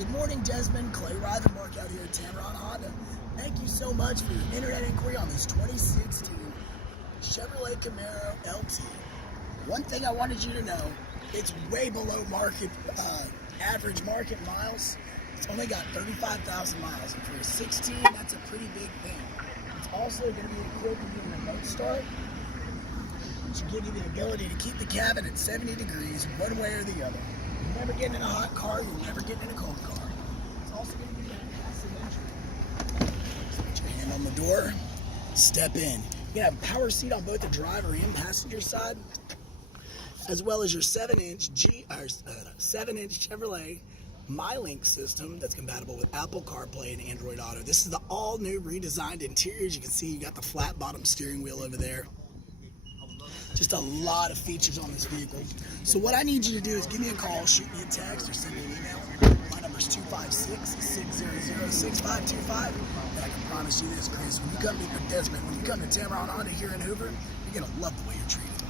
Good morning, Desmond. Clay Ryder Mark out here at Tameron Honda. Thank you so much for your internet inquiry on this 2016 Chevrolet Camaro LT. One thing I wanted you to know, it's way below market, average market miles. It's only got 35,000 miles, and for a 16, that's a pretty big thing. It's also going to be equipped with a remote start, which will give you the ability to keep the cabin at 70 degrees one way or the other. You're never getting in a hot car, you're never getting in a cold car. It's also going to give you a passive entry. So put your hand on the door, step in. You're going to have a power seat on both the driver and passenger side, as well as your 7-inch Chevrolet MyLink system that's compatible with Apple CarPlay and Android Auto. This is the all-new redesigned interior. As you can see, you got the flat bottom steering wheel over there. Just a lot of features on this vehicle. So what I need you to do is give me a call, shoot me a text, or send me an email. My number is 256-600-6525. And I can promise you this, Chris, when you come to Desmond, when you come to Tameron Honda here in Hoover, you're going to love the way you're treated.